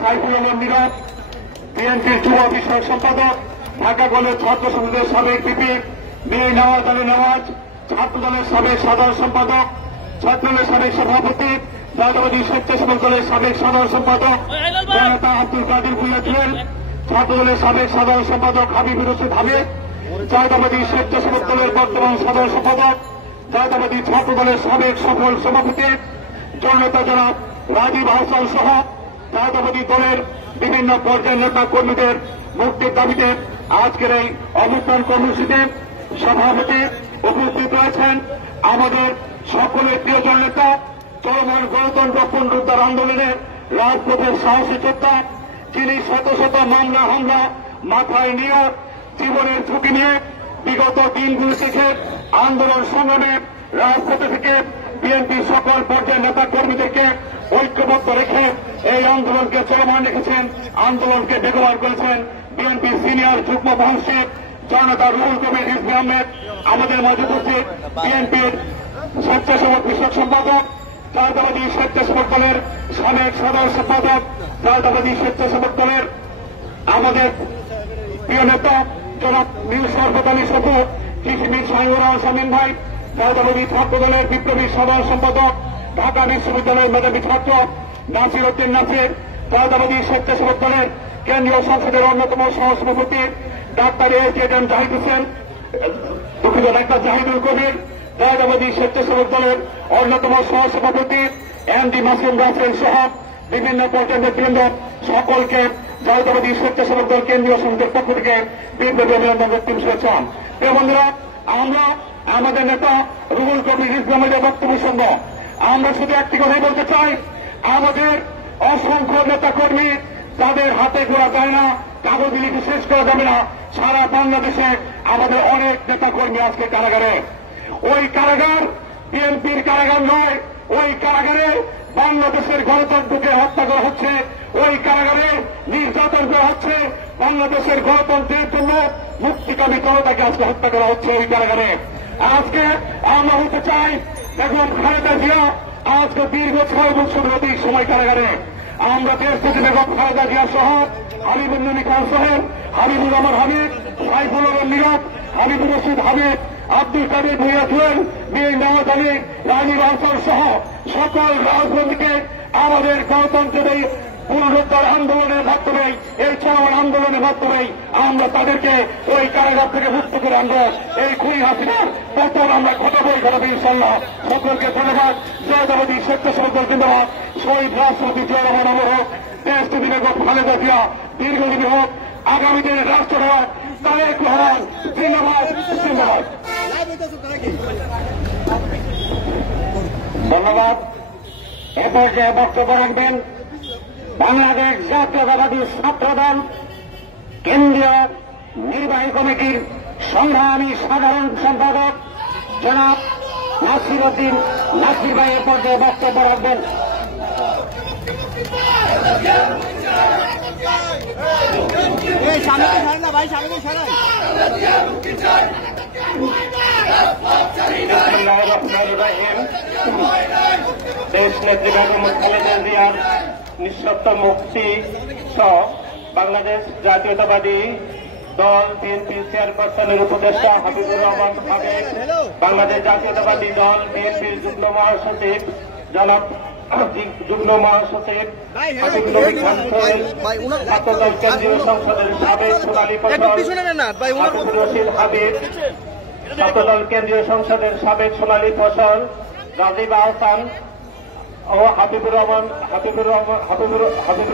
সাইফুল আলম নীরব, বিএনপির যুব বিষয়ক সম্পাদক, ঢাকা কলেজ ছাত্র সংসদের সাবেক ভিপি মীর নওয়াজ আলী নওয়াজ, ছাত্র দলের সাবেক সাধারণ সম্পাদক, ছাত্রদলের সাবেক সভাপতি, জাতীয়তাবাদী স্বেচ্ছাসেবক দলের সাবেক সাধারণ সম্পাদক জনতা আব্দুল কাদের ভূঁইয়া জুয়েল, ছাত্র দলের সাবেক সাধারণ সম্পাদক হাবিবুর রশিদ হাবিব, জাতীয়তাবাদী স্বেচ্ছাসেবক দলের বর্তমান সাধারণ সম্পাদক, জাতীয়তাবাদী ছাত্র দলের সাবেক সফল সভাপতি জনতা জনাব রাজীব আহসান সহ জাতীয়তাবাদী দলের বিভিন্ন পর্যায়ের নেতা কর্মীদের মুক্তির দাবিতে আজকের এই অবস্থান কর্মসূচিতে সভাপতি উপস্থিত রয়েছেন আমাদের সকলের প্রিয়জন নেতা, চলমান গণতন্ত্র পুনরুদ্ধার আন্দোলনের রাজপথের সাহসী যোদ্ধা, যিনি শত শত মামলা হামলা মাথায় নিয়ে জীবনের ঝুঁকি নিয়ে বিগত দিনগুলি থেকে আন্দোলন সংগ্রামে রাজপথে থেকে বিএনপির সকল পর্যায়ের নেতা কর্মীদেরকে ঐক্যবদ্ধ রেখে এই আন্দোলনকে চলমান রেখেছেন, আন্দোলনকে বেগবান করেছেন বিএনপির সিনিয়র যুগ্ম মহাসচিব জনতা রুহুল কবির রিজভী আহমেদ। আমাদের মাঝে উপস্থিত বিএনপির স্বেচ্ছাসেবক বিষয়ক সম্পাদক, জাতীয়তাবাদী স্বেচ্ছাসেবক দলের সাবেক সাধারণ সম্পাদক, জাতীয়তাবাদী স্বেচ্ছাসেবক দলের আমাদের প্রিয় নেতা জনাব মীর শরফত আলী সপু, কৃষি মীর শাহিনুর রহমান শামীম ভাই, জাতীয়তাবাদী ছাত্র দলের বিপ্লবী সাধারণ সম্পাদক, ঢাকা বিশ্ববিদ্যালয়ের মেধাবী ছাত্র নাসির উদ্দিন নাসির, জাতীয়তাবাদী স্বেচ্ছাসেবক দলের কেন্দ্রীয় সংসদের অন্যতম সহসভাপতি ডাক্তার এম জাহিদ হোসেন, দুঃখিত ডাক্তার জাহিদুল কবির, জাতীয়তাবাদী স্বেচ্ছাসেবক দলের অন্যতম সহসভাপতি এমডি মাসুম রাসেল সহ বিভিন্ন পর্যায়ের নেতৃবৃন্দ সকলকে জাতীয়তাবাদী স্বেচ্ছাসেবক দল কেন্দ্রীয় সংসদের পক্ষ থেকে বিপ্লবী অভিনন্দন ব্যক্তি শুভেচ্ছা। প্রিয় বন্ধুরা, আমরা আমাদের নেতা রুহুল কবির রিজভী আহমেদের বক্তব্য শুনব। আমরা শুধু একটি কথাই বলতে চাই, আমাদের অসংখ্য নেতা কর্মী তাদের হাতে গোড়া যায় না, কাগজ লিখে শেষ করা যাবে না। সারা বাংলাদেশে আমাদের অনেক নেতা কর্মী আজকে কারাগারে। ওই কারাগার বিএনপির কারাগার নয়, ওই কারাগারে বাংলাদেশের গণতন্ত্রকে হত্যা করা হচ্ছে, ওই কারাগারে নির্যাতন করা হচ্ছে, বাংলাদেশের গণতন্ত্রের জন্য মুক্তিকামী জনতাকে আজকে হত্যা করা হচ্ছে ওই কারাগারে। আজকে আমরা হতে চাই দেখুন খালেদা জিয়া আজকে দীর্ঘ 6 বছর অধিক সময় কারাগারে। আমরা দেশ থেকে বেগম খালেদা জিয়া সহ হাবিবুর নবী খান সোহেল, হাবিবুর রহমান হাবিব, সাইফুল আলম নীরব, হাবিবুর রশিদ হাবিব, আব্দুল কাদের ভূঁইয়া জুয়েল, মীর নওয়াজ আলী, রাজীব আহসান সহ সকল রাজনীতিকে আমাদের গণতন্ত্রের এই পুনরুদ্ধার আন্দোলনের মাধ্যমে, এই চলমান আন্দোলনের মাধ্যমে আমরা তাদেরকে ওই কারাগার থেকে মুক্ত করে আনবো। এই খুনি হাসিনার পতন আমরা ঘটাবোই ঘটাবো ইনশাল্লাহ। সকলকে ধন্যবাদ। জাতীয়তাবাদী স্বেচ্ছাসেবক দল জিন্দাবাদ। শহীদ রাষ্ট্রপতি জিয়া রহমান অমর হোক। দেশটি বেগম খালেদা জিয়া দীর্ঘদিন হোক। আগামী দিনের রাষ্ট্রনায়ক তারেক রহমান জিন্দাবাদ জিন্দাবাদ। ধন্যবাদ। এ পর্যায়ে বক্তব্য রাখবেন বাংলাদেশ জাতীয়তাবাদী ছাত্রদল কেন্দ্রীয় নির্বাহী কমিটির সংগ্রামী সাধারণ সম্পাদক জনাব নাসির উদ্দিন নাসির ভাই। এ পর্যায়ে বক্তব্য রাখবেন। দেশ নেত্রী বেগম খালেদা জিয়ার নিঃশর্ত মুক্তি সহ বাংলাদেশ জাতীয়তাবাদী দল বিএনপি চেয়ারপারসনের উপদেষ্টা হাবিবুর রহমান সাবেক, বাংলাদেশ জাতীয়তাবাদী দল বিএনপির যুগ্ম মহাসচিব জনাব যুগ্ম মহাসচিব হাবিবুর নবী খান সোহেল, ছাত্রদল কেন্দ্রীয় সংসদের সাবেক সোনালী ফসল হাবিবুর রশিদ হাবিব, ছাত্রদল কেন্দ্রীয় সংসদের সাবেক সোনালী ফসল রাজীব আহসান ও হাবিবুর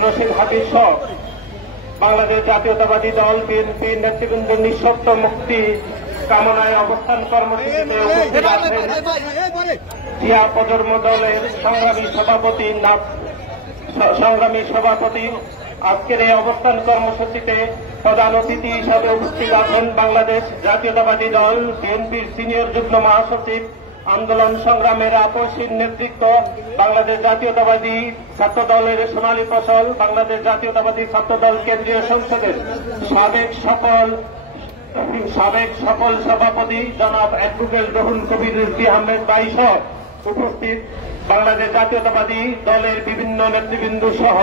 রশিদ হাবিব সহ বাংলাদেশ জাতীয়তাবাদী দল বিএনপি নেতৃবৃন্দের নিঃশর্ত মুক্তি কামনায় অবস্থান কর্মসূচিতে উপস্থিত আছেন জিয়া প্রজন্ম দলের সংগ্রামী সভাপতি। আজকের এই অবস্থান কর্মসূচিতে প্রধান অতিথি হিসাবে উপস্থিত আছেন বাংলাদেশ জাতীয়তাবাদী দল বিএনপির সিনিয়র যুগ্ম মহাসচিব, আন্দোলন সংগ্রামের আপসীর নেতৃত্ব বাংলাদেশ জাতীয়তাবাদী ছাত্র দলের সোনালী ফসল, বাংলাদেশ জাতীয়তাবাদী ছাত্র দল কেন্দ্রীয় সংসদের সাবেক সকল সভাপতি জনাব অ্যাডভোকেট রুহুল কবির রিজভী আহমেদ ভাই সহ উপস্থিত বাংলাদেশ জাতীয়তাবাদী দলের বিভিন্ন নেতৃবৃন্দ সহ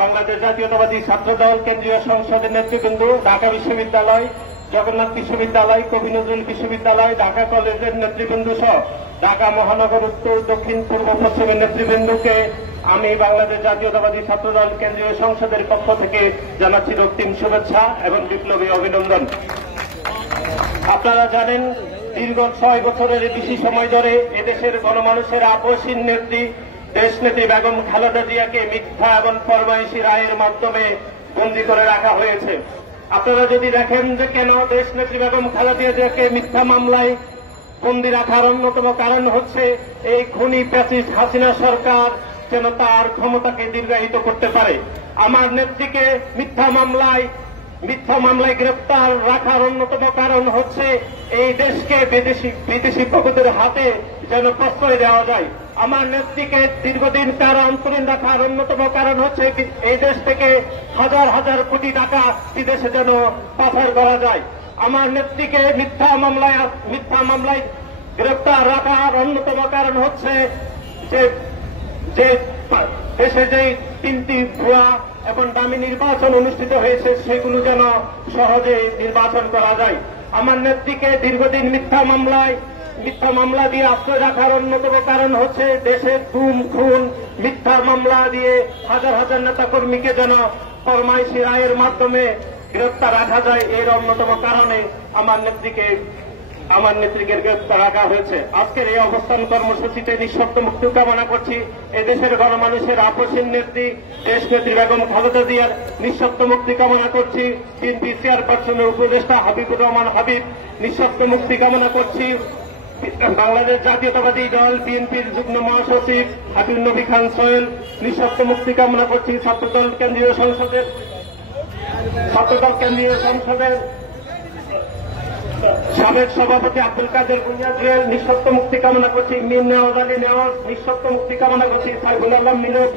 বাংলাদেশ জাতীয়তাবাদী ছাত্র দল, কেন্দ্রীয় সংসদের নেতৃবৃন্দ, ঢাকা বিশ্ববিদ্যালয়, জগন্নাথ বিশ্ববিদ্যালয়, কবি নজরুল বিশ্ববিদ্যালয়, ঢাকা কলেজের নেতৃবৃন্দ সহ ঢাকা মহানগর উত্তর, দক্ষিণ, পূর্ব, পশ্চিমের নেতৃবৃন্দকে আমি বাংলাদেশ জাতীয়তাবাদী ছাত্রদল কেন্দ্রীয় সংসদের পক্ষ থেকে জানাচ্ছি রক্তিম শুভেচ্ছা এবং বিপ্লবী অভিনন্দন। আপনারা জানেন, দীর্ঘ 6 বছরের বেশি সময় ধরে এদেশের গণমানুষের আপসহীন নেত্রী দেশনেত্রী বেগম খালেদা জিয়াকে মিথ্যা এবং ফরমাইশি রায়ের মাধ্যমে বন্দী করে রাখা হয়েছে। আপনারা যদি দেখেন যে কেন দেশনেত্রী বেগম খালেদা জিয়াকে মিথ্যা মামলায় বন্দী রাখার অন্যতম কারণ হচ্ছে এই খুনি ফ্যাসিস্ট হাসিনা সরকার যেন তার ক্ষমতাকে দীর্ঘায়িত করতে পারে। আমার নেত্রীকে মিথ্যা মামলায় গ্রেপ্তার রাখার অন্যতম কারণ হচ্ছে এই দেশকে বিদেশি প্রভুদের হাতে যেন প্রশ্রয় দেওয়া যায়। আমার নেত্রীকে দীর্ঘদিন কারা অন্তরীণ রাখার অন্যতম কারণ হচ্ছে এই দেশ থেকে হাজার হাজার কোটি টাকা বিদেশে যেন পাচার করা যায়। আমার নেত্রীকে মিথ্যা মামলায় গ্রেপ্তার রাখার অন্যতম কারণ হচ্ছে যে দেশে যে 3টি ভুয়া এবং দামি নির্বাচন অনুষ্ঠিত হয়েছে সেগুলো যেন সহজে নির্বাচন করা যায়। আমার নেত্রীকে দীর্ঘদিন মিথ্যা মামলা দিয়ে আশ্রয় রাখার অন্যতম কারণ হচ্ছে দেশের গুম খুন, মিথ্যা মামলা দিয়ে হাজার হাজার নেতাকর্মীকে যেন ফরমাইশি রায়ের মাধ্যমে গ্রেপ্তার রাখা যায়। এর অন্যতম কারণে আমার নেত্রীকে গ্রেপ্তার রাখা হয়েছে। আজকের এই অবস্থান কর্মসূচিতে নিঃশর্ত মুক্তি কামনা করছি। এদেশের গণমানুষের আপসহীন নেত্রী দেশনেত্রী বেগম খালেদা জিয়ার নিঃশর্ত মুক্তি কামনা করছি। বিএনপি চেয়ারপারসনের উপদেষ্টা হাবিবুর রহমান হাবিব নিঃশর্ত মুক্তি কামনা করছি। বাংলাদেশ জাতীয়তাবাদী দল বিএনপির যুগ্ম মহাসচিব হাবিব নবী খান সোহেল নিঃশর্ত মুক্তি কামনা করছি। ছাত্রদল কেন্দ্রীয় সংসদের সাবেক সভাপতি আব্দুল কাদের ভূঁইয়া জুয়েল নিঃশর্ত মুক্তি কামনা করছি। মীর নেওয়াজ আলী নেওয়াজ নিঃশর্ত মুক্তি কামনা করছি। সাইফুল আলম নীরব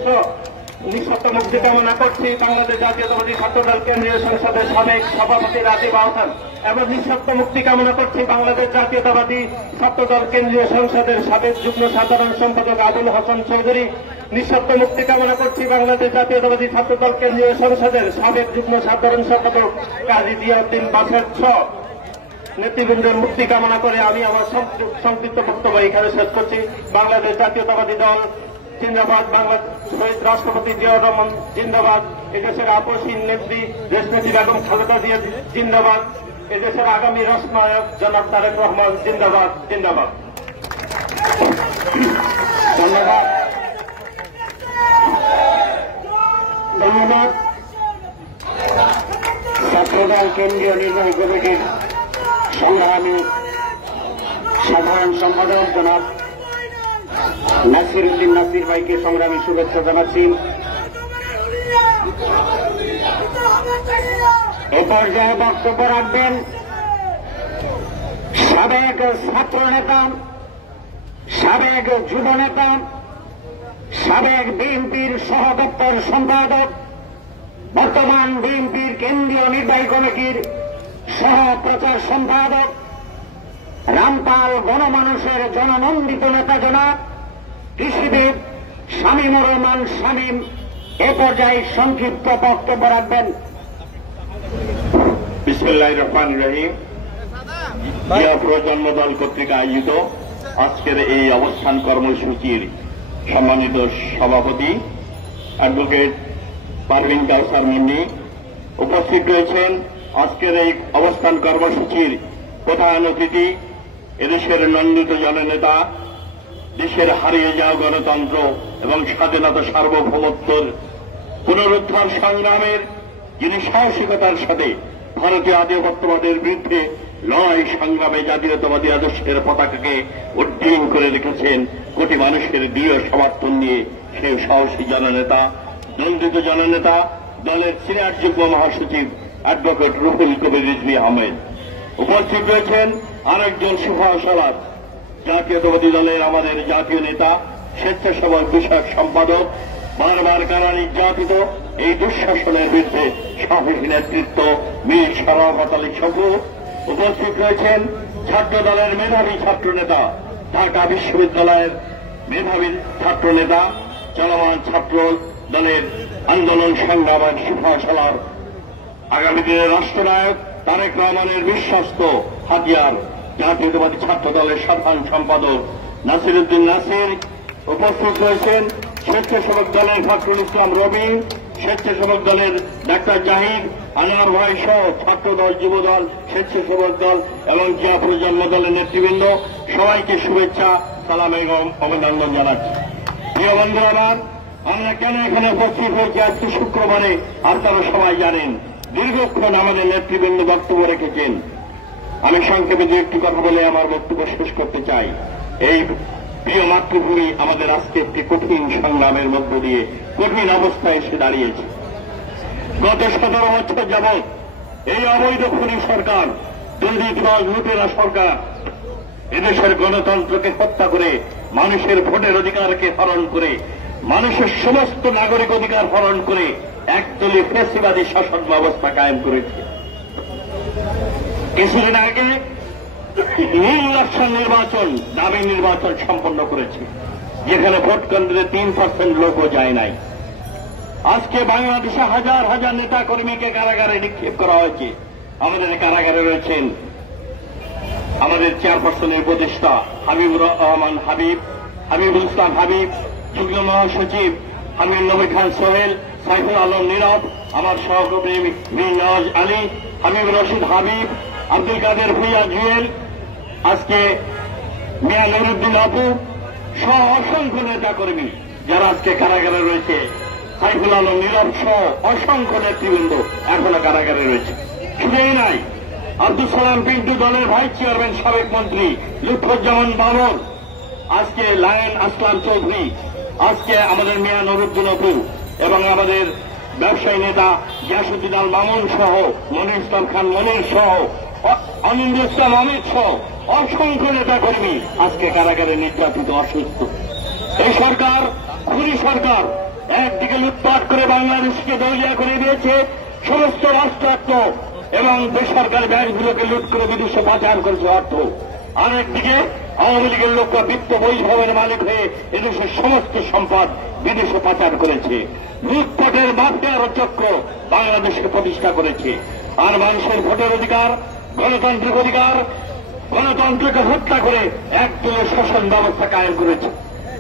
নিঃশর্ত মুক্তি কামনা করছি। বাংলাদেশ জাতীয়তাবাদী ছাত্রদল কেন্দ্রীয় সংসদের সাবেক সভাপতি রাজীব আহসান এবং নিঃশর্ত মুক্তি কামনা করছি। বাংলাদেশ জাতীয়তাবাদী ছাত্রদল কেন্দ্রীয় সংসদের সাবেক যুগ্ম সাধারণ সম্পাদক আবুল হাসান চৌধুরী নিঃশর্ত মুক্তি কামনা করছি। বাংলাদেশ জাতীয়তাবাদী ছাত্রদল কেন্দ্রীয় সংসদের সাবেক যুগ্ম সাধারণ সম্পাদক কাজী জিয়াউদ্দিন বাসের নেতৃবৃন্দের মুক্তি কামনা করে আমি আমার সংক্ষিপ্ত বক্তব্য এখানে শেষ করছি। বাংলাদেশ জাতীয়তাবাদী দল জিন্দাবাদ, শহীদ রাষ্ট্রপতি জিয়াউর রহমান জিন্দাবাদ, এদেশের আপসহীন নেত্রী দেশনেত্রী বেগম খালেদা জিয়া জিন্দাবাদ, এদেশের আগামী রাষ্ট্রনায়ক জনাব তারেক রহমান জিন্দাবাদ। ধন্যবাদ। ছাত্রদল কেন্দ্রীয় নির্বাহী কমিটির সংগ্রামী সাধারণ সম্পাদক জনাব নাসির উদ্দিন নাসির ভাইকে সংগ্রামী শুভেচ্ছা জানাচ্ছি। এ পর্যায়ে বক্তব্য রাখবেন সাবেক ছাত্র নেতা, সাবেক যুব নেতা, সাবেক বিএনপির সহদপ্তর সম্পাদক, বর্তমান বিএনপির কেন্দ্রীয় নির্বাহী কমিটির সহ প্রচার সম্পাদক, রামপাল গণমানুষের জননন্দিত নেতা জনাব কৃষিবিদ শামীমুর রহমান শামীম এ পর্যায়ে সংক্ষিপ্ত বক্তব্য রাখবেন। বিসমিল্লাহির রহমানির রহিম। জিয়া প্রজন্ম দল কর্তৃক আয়োজিত আজকের এই অবস্থান কর্মসূচির সম্মানিত সভাপতি অ্যাডভোকেট পারভিন কাউসার মুন্নি উপস্থিত রয়েছেন। আজকের এই অবস্থান কর্মসূচির প্রধান অতিথি এদেশের নন্দিত জননেতা, দেশের হারিয়ে যাওয়া গণতন্ত্র এবং স্বাধীনতা সার্বভৌমত্বের পুনরুদ্ধার সংগ্রামের যিনি সাহসিকতার সাথে ভারতীয় আধিপত্যবাদের বিরুদ্ধে লড়াই সংগ্রামে জাতীয়তাবাদী আদর্শের পতাকাকে উড্ডীন করে রেখেছেন কোটি মানুষের দৃঢ় সমর্থন নিয়ে সেই সাহসী জননেতা, নন্দিত জননেতা, দলের সিনিয়র যুগ্ম মহাসচিব অ্যাডভোকেট রুহুল কবির রিজভী আহমেদ। উপস্থিত রয়েছেন আরেকজন সুভাষালাদ, জাতীয়তাবাদী দলের আমাদের জাতীয় নেতা, স্বেচ্ছাসেবক বিষয়ক সম্পাদক, বারবার কারা নির্যাতিত এই দুঃশাসনের বিরুদ্ধে সাহসী নেতৃত্ব মীর শরাফত আলী শফু। উপস্থিত রয়েছেন ছাত্র দলের মেধাবী ছাত্র নেতা, ঢাকা বিশ্ববিদ্যালয়ের মেধাবী ছাত্র নেতা, চলমান ছাত্র দলের আন্দোলন সংগ্রামের সুফলার, আগামী দিনের রাষ্ট্রনায়ক তারেক রহমানের বিশ্বস্ত হাতিয়ার জাতীয়তাবাদী ছাত্র দলের সাধারণ সম্পাদক নাসির উদ্দিন নাসির উপস্থিত রয়েছেন। স্বেচ্ছাসেবক দলের ফখরুল ইসলাম রবি, স্বেচ্ছাসেবক দলের ডাক্তার জাহিদ, আনোয়ার ভাই সহ ছাত্র দল, যুব দল, স্বেচ্ছাসেবক দল এবং জিয়া প্রজন্ম দলের নেতৃবৃন্দ সবাইকে শুভেচ্ছা, সালাম এবং অভিনন্দন জানাচ্ছি। প্রিয় বন্ধুরা আমার, আমরা কেন এখানে উপস্থিত হয়েছি আজকে শুক্রবারে আপনারা সবাই জানেন। দীর্ঘক্ষণ আমাদের নেতৃবৃন্দ বক্তব্য রেখেছেন। আমি সংক্ষেপে দু একটি কথা বলে আমার বক্তব্য শেষ করতে চাই। এই প্রিয় মাতৃভূমি আমাদের আজকে একটি কঠিন সংগ্রামের মধ্য দিয়ে কঠিন অবস্থায় এসে দাঁড়িয়েছে। গত 17 বছর যাবৎ এই অবৈধ খুনি সরকার, দুর্নীতিবাজ লুটেরা সরকার এদেশের গণতন্ত্রকে হত্যা করে, মানুষের ভোটের অধিকারকে হরণ করে, মানুষের সমস্ত নাগরিক অধিকার হরণ করে একদলীয় ফ্যাসিবাদী শাসন ব্যবস্থা কায়েম করেছে। কিছুদিন আগে নির্বাচন, দাবি নির্বাচন সম্পন্ন করেছে, যেখানে ভোট কেন্দ্রে 3% লোকও যায় নাই। আজকে বাংলাদেশে হাজার হাজার নেতা কর্মীকে কারাগারে নিক্ষেপ করা হয়েছে। আমাদের কারাগারে রয়েছেন আমাদের চেয়ারপারসনের উপদেষ্টা হাবিবুর রহমান হাবিব, হাবিবুল ইসলাম হাবিব, যুগ্ম মহাসচিব আমির নবী খান সোহেল, সাইফুল আলম নীরব, আমার সহকর্মী মীর নওয়াজ আলী, হাবিব রশিদ হাবিব, আব্দুল কাদের ভুইয়া জুয়েল, আজকে মিয়া নুরুদ্দিন আপু সহ অসংখ্য নেতা কর্মী যারা আজকে কারাগারে রয়েছে, সাইফুল আলম নীরব সহ অসংখ্য নেতৃবৃন্দ এখনো কারাগারে রয়েছে। শুধু এই নাই, আব্দুল সালাম পিন্টু দলের ভাইস চেয়ারম্যান, সাবেক মন্ত্রী লুৎফুজ্জামান বাবর, আজকে লায়ন আসলাম চৌধুরী, আজকে আমাদের মিয়া নুরুদ্দিন আপু এবং আমাদের ব্যবসায়ী নেতা গিয়াসউদ্দিন আল মামুন সহ, মনির ইসলাম খান মনির সহ, অনিন্দ ইসলাম অমিত সহ অসংখ্য নেতা কর্মী আজকে কারাগারে নির্যাতিত, অসুস্থ। এই সরকার খুনি সরকার একদিকে লুটপাট করে বাংলাদেশকে দলিয়া করে দিয়েছে, সমস্ত রাষ্ট্রায়ত্ত এবং বেসরকারি ব্যাংকগুলোকে লুট করে বিদেশে পাচার করেছে অর্থ। আরেকদিকে আওয়ামী লীগের লোকরা বিত্ত বৈভবের মালিক হয়ে এদেশের সমস্ত সম্পদ বিদেশে পাচার করেছে। লুটপাটের মাফিয়ার চক্র বাংলাদেশকে প্রতিষ্ঠা করেছে। আর মানুষের ভোটের অধিকার, গণতান্ত্রিক অধিকার, গণতন্ত্রকে হত্যা করে একদলীয় শাসন ব্যবস্থা কায়েম করেছে।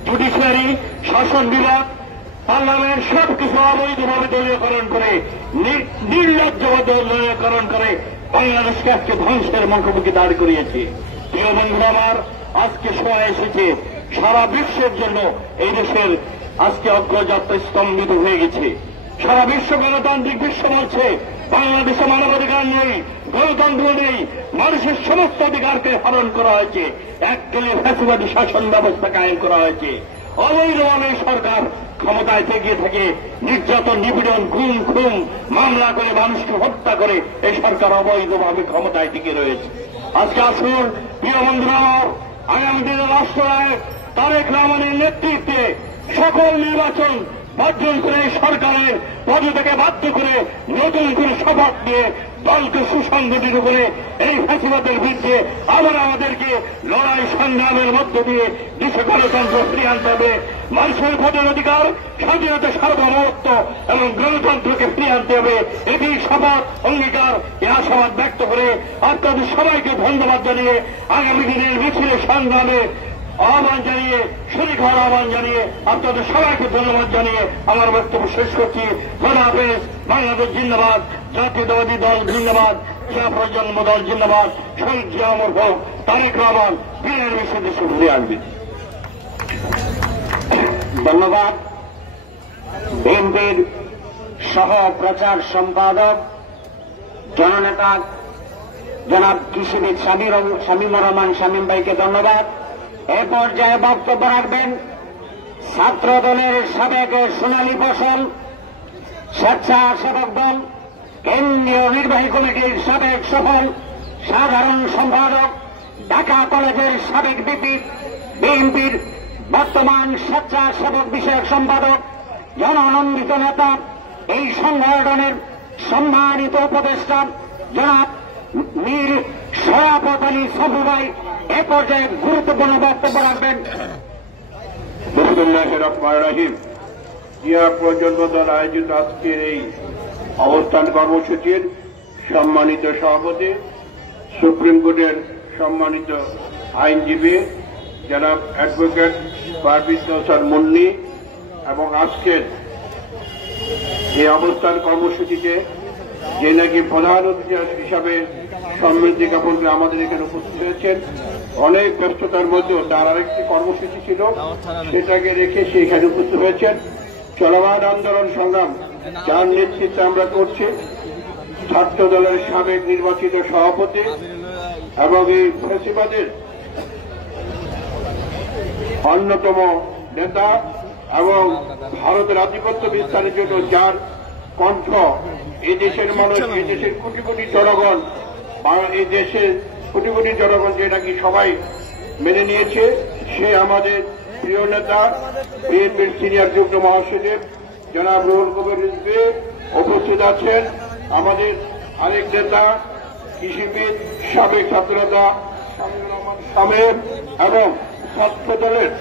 জুডিশিয়ারি, শাসন বিভাগ, পার্লামেন্ট সবকিছু অবৈধভাবে দলীয়করণ করে, নির্লজ্জভাবে দলীয়করণ করে বাংলাদেশকে আজকে ধ্বংসের মুখোমুখি দাঁড় করিয়েছে। প্রিয় বন্ধুরা আমার, আজকে সময় এসেছে সারা বিশ্বের জন্য এই দেশের আজকে অগ্রযাত্রা স্তম্ভিত হয়ে গেছে। সারা বিশ্ব গণতান্ত্রিক বিশ্ব বলছে বাংলাদেশে মানবাধিকার নেই, গণতন্ত্র নেই, মানুষের সমস্ত অধিকারকে হরণ করা হয়েছে, একদলীয় ফ্যাসিবাদী শাসন ব্যবস্থা কায়েম করা হয়েছে। অবৈধভাবে সরকার ক্ষমতায় থেকে থেকে নির্যাতন, নিপীড়ন, গুম খুন মামলা করে মানুষকে হত্যা করে এই সরকার অবৈধভাবে ক্ষমতায় টিকে রয়েছে। আজকে আসুন প্রিয় বন্ধুরা, আগামী দিনের রাষ্ট্রনায়ক তারেক রহমানের নেতৃত্বে সকল নির্বাচন বর্জন করে সরকারের পদত্যাগে বাধ্য করে নতুন করে শপথ নিয়ে দলকে সুসংগঠিত করে এই ফ্যাসিবাদের বিরুদ্ধে আবার আমাদেরকে লড়াই সংগ্রামের মধ্য দিয়ে দেশে গণতন্ত্র ফিরিয়ে আনতে হবে। মানুষের ভোটের অধিকার, স্বাধীনতা, সার্বভৌমত্ব এবং গণতন্ত্রকে ফিরিয়ে আনতে হবে। এটি শপথ, অঙ্গীকার, এ আশাবাদ ব্যক্ত করে আপনাদের সবাইকে ধন্যবাদ জানিয়ে আগামী দিনের মিছিলে সংগ্রামে আহ্বান জানিয়ে, শরীক হওয়ার আহ্বান জানিয়ে আপনাদের সবাইকে ধন্যবাদ জানিয়ে আমার বক্তব্য শেষ করছি। খোদা হাফেজ। বাংলাদেশ জিন্দাবাদ, জাতীয়তাবাদী দল জিন্দাবাদ, জিয়া প্রজন্ম দল জিন্দাবাদ, শহীদ জিয়া অমর হোক, তারেক রহমান বীরের মিশে দেশে ঘুরে আসবে। ধন্যবাদ। বিএনপির সহ প্রচার সম্পাদক জননেতা জনাব কৃষিবিদ শামীমুর রহমান শামীম ভাইকে ধন্যবাদ। এ পর্যায়ে বক্তব্য রাখবেন ছাত্র দলের সাবেক সোনালী ফসল স্বেচ্ছাসেবক দল কেন্দ্রীয় নির্বাহী কমিটির সাবেক সফল সাধারণ সম্পাদক, ঢাকা কলেজের সাবেক ভিপি, বিএনপির বর্তমান স্বেচ্ছাসেবক বিষয়ক সম্পাদক, জননন্দিত নেতা, এই সংগঠনের সম্মানিত উপদেষ্টা জনাব মীর শরাফত আলী সফু ভাই এ পর্যায়ে গুরুত্বপূর্ণ বক্তব্য রাখবেন। বিসমিল্লাহির রহমানির রহিম। জিয়া প্রজন্ম দল আয়োজিত আজকের এই অবস্থান কর্মসূচির সম্মানিত সভাপতি, সুপ্রিম কোর্টের সম্মানিত আইনজীবী জনাব অ্যাডভোকেট পারভেজ কাউসার মুন্নি এবং আজকের এই অবস্থান কর্মসূচিতে যে নাকি প্রধান অতিথি হিসাবে সম্মিলিত জ্ঞাপন করে আমাদের এখানে উপস্থিত হয়েছেন, অনেক ব্যস্ততার মধ্যেও তার আরেকটি কর্মসূচি ছিল, সেটাকে রেখে সে এখানে উপস্থিত হয়েছেন। চলমান আন্দোলন সংগ্রাম যার নেতৃত্বে আমরা করছি, ছাত্র দলের সাবেক নির্বাচিত সভাপতি এবং এই ফ্যাসিবাদের অন্যতম নেতা এবং ভারতের আধিপত্য বিস্তারের জন্য যার কণ্ঠ এই দেশের মানুষ, এই দেশের কোটি কোটি জনগণ, এই দেশের কোটি কোটি জনগণ যে নাকি সবাই মেনে নিয়েছে, সে আমাদের প্রিয় নেতা বিএনপির সিনিয়র যুগ্ম মহাসচিব জনাব রুহুল কবির রিজভী উপস্থিত আছেন। আমাদের আরেক নেতা কৃষিবিদ সাবেক ছাত্রনেতা শামীমুর রহমান শামীম এবং ছাত্র দলের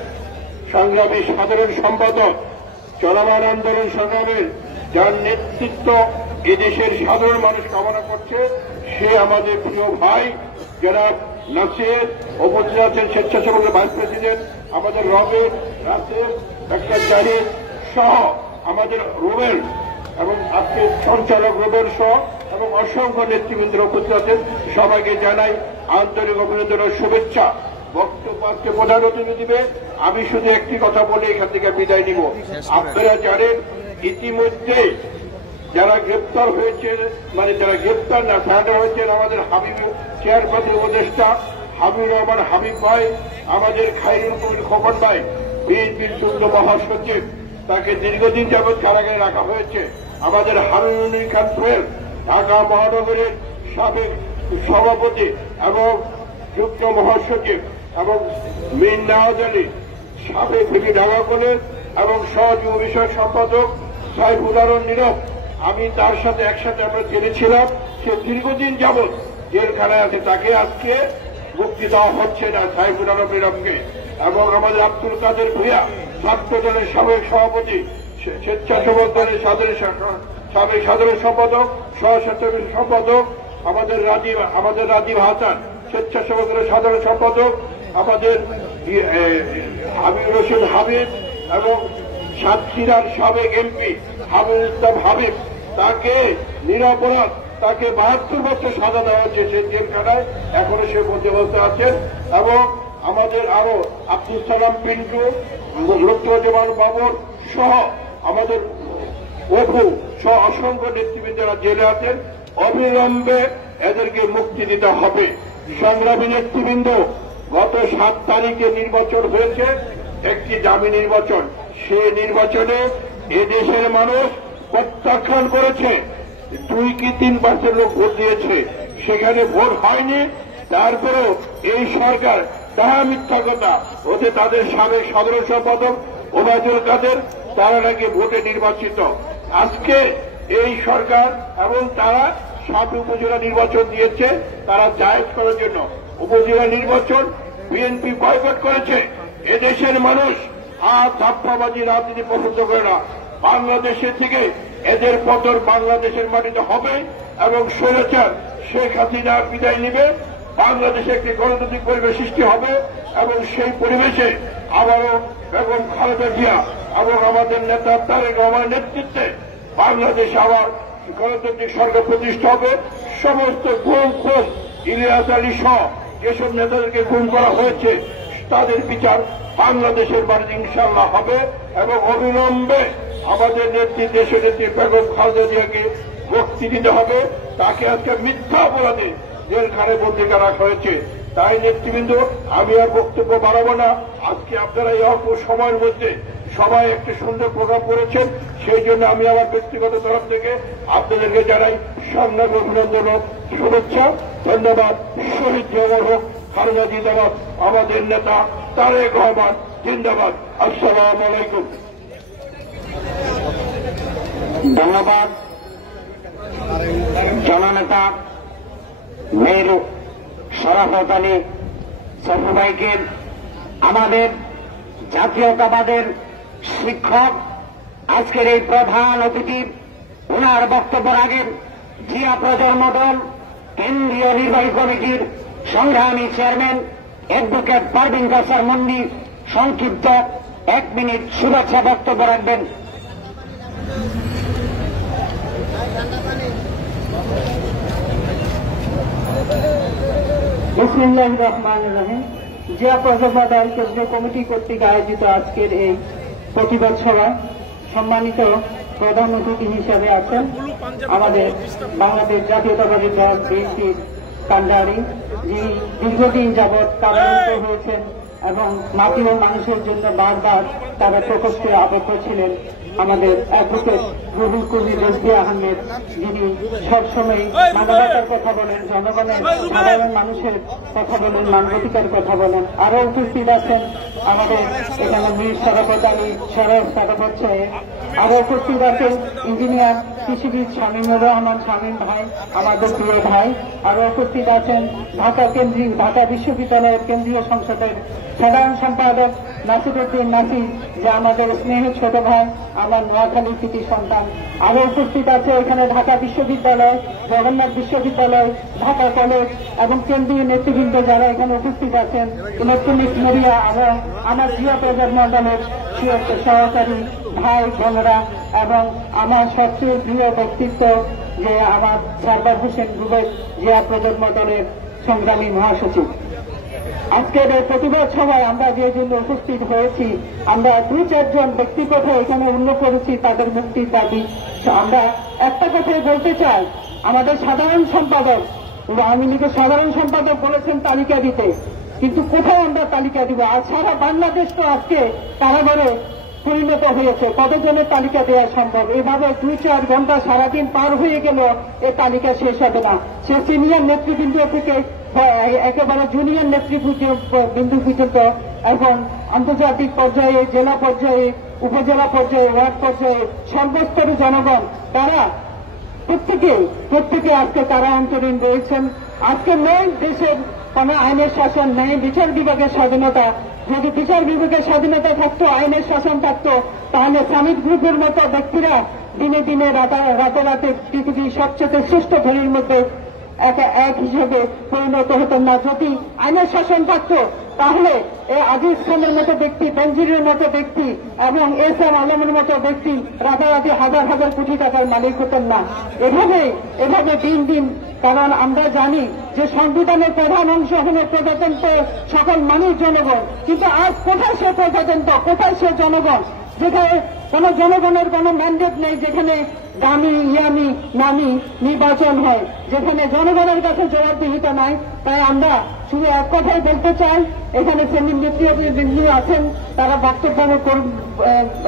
সংগ্রামী সাধারণ সম্পাদক, চলমান আন্দোলন সংগ্রামের যার নেতৃত্ব এদেশের সাধারণ মানুষ কামনা করছে, সে আমাদের প্রিয় ভাই জনাব নাসির উপস্থিত আছেন, স্বেচ্ছাসেবকের ভাইস প্রেসিডেন্ট আমাদের রবের রাসেল ডাক্তার জাহিদ সহ আমাদের রুবেল এবং আজকে সঞ্চালক রুবেল সহ এবং অসংখ্য নেতৃবৃন্দ উপস্থিত আছেন। সবাইকে জানাই আন্তরিক অভিনন্দন ও শুভেচ্ছা। বক্তব্য আজকে প্রধান অতিথি দিবে, আমি শুধু একটি কথা বলে এখান থেকে বিদায় নিব। আপনারা জানেন ইতিমধ্যে যারা গ্রেপ্তার হয়েছেন, মানে যারা গ্রেপ্তার না সারেন্ডার হয়েছেন, আমাদের হাবিব চেয়ারপারসন উপদেষ্টা হাবিবুর রহমান হাবিব ভাই, আমাদের খায়রুল কবির খোকন ভাই বিএনপির যুগ্ম মহাসচিব, তাকে দীর্ঘদিন যাবৎ কারাগারে রাখা হয়েছে। আমাদের হারুন খান সোহেল ঢাকা মহানগরের সাবেক সভাপতি এবং যুগ্ম মহাসচিব এবং মীর নওয়াজ আলী সাবেক ভিপি ঢাকা কলেজ এবং সহযোগী বিষয়ক সম্পাদক সাইফুল আলম নীরব, আমি তার সাথে একসাথে আমরা জেনেছিলাম। সে দীর্ঘদিন যাবৎ জেলখানায় আছে, তাকে আজকে মুক্তি দেওয়া হচ্ছে না সাইফুল আলম নীরবকে। এবং আমাদের আব্দুল কাদের ভূঁইয়া ছাত্র দলের সাবেক সভাপতি, স্বেচ্ছাসেবক দলের সাবেক সাধারণ সম্পাদক, সহ সম্পাদক আমাদের রাজীব হাসান স্বেচ্ছাসেবক দলের সাধারণ সম্পাদক, আমাদের হাবিব রশিদ হাবিব এবং সাতক্ষীরার সাবেক এমপি হাবিবুল ইসলাম হাবিব, তাকে নিরাপরাধ তাকে 72 বছর সাজা দেওয়া হচ্ছে, সে জেলখানায় এখনো সে মধ্যবর্তী আছেন। এবং আমাদের আরো আব্দুল সালাম পিন্টু, লুৎফুজ্জামান বাবর সহ আমাদের অপু সহ অসংখ্য নেতৃবৃন্দরা জেলে আছেন। অবিলম্বে এদেরকে মুক্তি দিতে হবে। সংগ্রামী নেতৃবৃন্দ, গত 7 তারিখে নির্বাচন হয়েছে, একটি দামি নির্বাচন। সে নির্বাচনে এদেশের মানুষ প্রত্যাখ্যান করেছে। 2 কি 3% লোক ভোট দিয়েছে, সেখানে ভোট হয়নি। তারপরেও এই সরকার তাহা মিথ্যা কথা, ওতে তাদের সাবেক সাধারণ সম্পাদক ওবায়দুল কাদের, তারা নাকি ভোটে নির্বাচিত। আজকে এই সরকার এবং তারা 7 উপজেলা নির্বাচন দিয়েছে, তারা জায়েজ করার জন্য উপজেলা নির্বাচন বিএনপি বয়কট করেছে। এদেশের মানুষ আর ধাপ্পাবাজি রাজনীতি পছন্দ করে না। বাংলাদেশের থেকে এদের পতন বাংলাদেশের মাটিতে হবে এবং স্বৈরাচার শেখ হাসিনা বিদায় নিবে। বাংলাদেশে একটি গণতান্ত্রিক পরিবেশ সৃষ্টি হবে এবং সেই পরিবেশে আবারও বেগম খালেদা জিয়া এবং আমাদের নেতা তারেক রহমানের নেতৃত্বে বাংলাদেশে আবার গণতান্ত্রিক সরকার প্রতিষ্ঠা হবে। সমস্ত গুম খোঁজ ইলিয়াস আলী সহ যেসব নেতাদেরকে গুম করা হয়েছে, তাদের বিচার বাংলাদেশের বাড়িতে ইনশাআল্লাহ হবে এবং অবিলম্বে আমাদের নেত্রী, দেশের নেত্রী বেগম খালেদা জিয়াকে মুক্তি দিতে হবে। তাকে আজকে মিথ্যা অপরাধে জেলখানায় বন্দী করা হয়েছে। তাই নেতৃবৃন্দ, আমি আর বক্তব্য বাড়াবো না। আজকে আপনারা এই অল্প সময়ের মধ্যে সবাই একটি সুন্দর প্রোগ্রাম করেছেন, সেই জন্য আমি আমার ব্যক্তিগত তরফ থেকে আপনাদেরকে জানাই সংগ্রামী অভিনন্দন ও শুভেচ্ছা। ধন্যবাদ। শহীদ জওয়ান হোক, খালেদা জিন্দাবাদ, আমাদের নেতা তারেক রহমান জিন্দাবাদ। আসসালামু আলাইকুম। ধন্যবাদ জননেতা মীর শরাফত আলী সফু ভাইকে। আমাদের জাতীয়তাবাদের শিক্ষক, আজকের এই প্রধান অতিথি, ওনার বক্তব্য রাখেন জিয়া প্রজন্ম দল কেন্দ্রীয় নির্বাহী কমিটির সংগ্রামী চেয়ারম্যান অ্যাডভোকেট পারভিন কাসার মুন্ডি সংক্ষিপ্ত 1 মিনিট শুভেচ্ছা বক্তব্য রাখবেন। বিসমিল্লাহির রহমানির রহিম। জিয়া প্রজন্ম দল কেন্দ্রীয় কমিটি কর্তৃক আয়োজিত আজকের এই প্রতিবাদ সভা সম্মানিত প্রধান অতিথি হিসাবে আছেন আমাদের বাংলাদেশ জাতীয়তাবাদী দল বিএনপির কান্ডারি, যিনি দীর্ঘদিন যাবৎ কারারুদ্ধ হয়েছেন এবং মাটি ও মানুষের জন্য বারবার তারা প্রকোষ্ঠে আবদ্ধ ছিলেন। আমাদের অ্যাডভোকেট রুহুল কবির রেজভী আহমেদ, যিনি সবসময় মানবতার কথা বলেন, জনগণের সাধারণ মানুষের কথা বলেন, মানবাধিকার কথা বলেন। আরো উপস্থিত আছেন আমাদের এখানে মীর শরাফত আলী শরাফত সাহেব, আরো উপস্থিত আছেন ইঞ্জিনিয়ার কৃষিবিদ শামীমুর রহমান শামীম ভাই, আমাদের প্রিয় ভাই। আরো উপস্থিত আছেন ঢাকা বিশ্ববিদ্যালয়ের কেন্দ্রীয় সংসদের সাধারণ সম্পাদক নাসিরউদ্দিন নাসির, যে আমাদের স্নেহের ছোট ভাই, আমার নোয়াখালী কৃতি সন্তান। আরো উপস্থিত আছে এখানে ঢাকা বিশ্ববিদ্যালয়, জগন্নাথ বিশ্ববিদ্যালয়, ঢাকা কলেজ এবং কেন্দ্রীয় নেতৃবৃন্দ যারা এখানে উপস্থিত আছেন, ইলেকট্রনিক্স মিডিয়া এবং আমার জিয়া প্রজন্ম দলের সহকারী ভাই বোনেরা এবং আমার সবচেয়ে প্রিয় ব্যক্তিত্ব যে আমার সারদার হোসেন রুবেল, জিয়া প্রজন্ম দলের সংগ্রামী মহাসচিব। আজকের এই প্রতিবাদ সভায় আমরা যে জন্য উপস্থিত হয়েছি, আমরা 2-4 জন ব্যক্তি কথা এখানে উল্লেখ করেছি তাদের মুক্তির দাবি। আমরা একটা কথাই বলতে চাই, আমাদের সাধারণ সম্পাদক, আওয়ামী লীগের সাধারণ সম্পাদক বলেছেন তালিকা দিতে, কিন্তু কোথায় আমরা তালিকা দিব? আর সারা বাংলাদেশ তো আজকে কারাগারে পরিণত হয়েছে, কতজনের তালিকা দেওয়া সম্ভব? এভাবে 2-4 ঘন্টা সারাদিন পার হয়ে গেল, এই তালিকা শেষ হবে না। সে সিনিয়র নেতৃবৃন্দ থেকে একেবারে জুনিয়র নেতৃবৃন্দ পর্যন্ত এবং আন্তর্জাতিক পর্যায়ে, জেলা পর্যায়ে, উপজেলা পর্যায়ে, ওয়ার্ড পর্যায়ে সর্বস্তরের জনগণ তারা প্রত্যেকে আজকে তারা অন্তরীণ রয়েছেন। আজকে নেই দেশের কোন আইনের শাসন, নেই বিচার বিভাগের স্বাধীনতা। যদি বিচার বিভাগের স্বাধীনতা থাকতো, আইনের শাসন থাকতো, তাহলে সামিট গ্রুপের মতো ব্যক্তিরা দিনে দিনে রাতে পৃথিবীর সবচেয়ে শ্রেষ্ঠ ধনীর মধ্যে এক হিসেবে পরিণত হতেন না। যদি আইনের শাসন থাকতো তাহলে আজিজ খানের মতো ব্যক্তি, বেনজিরের মতো ব্যক্তি এবং এস.এম. আলমের মতো ব্যক্তি রাতারাতি হাজার হাজার কোটি টাকার মালিক হতেন না। এভাবে দিন, কারণ আমরা জানি যে সংবিধানের প্রধান অংশ হল প্রজাতন্ত্র, সকল মানুষ জনগণ। কিন্তু আজ কোথায় সে প্রজাতন্ত্র, কোথায় সে জনগণ? যেখানে কোন জনগণের কোন ম্যান্ডেট নেই, যেখানে দামি ইয়ামি নামি নির্বাচন হয়, যেখানে জনগণের কাছে জবাবদিহিতা নাই। তাই আমরা শুধু এক কথাই বলতে চাই, এখানে শ্রেণীর নেতৃবৃন্দ আছেন, তারা বক্তব্য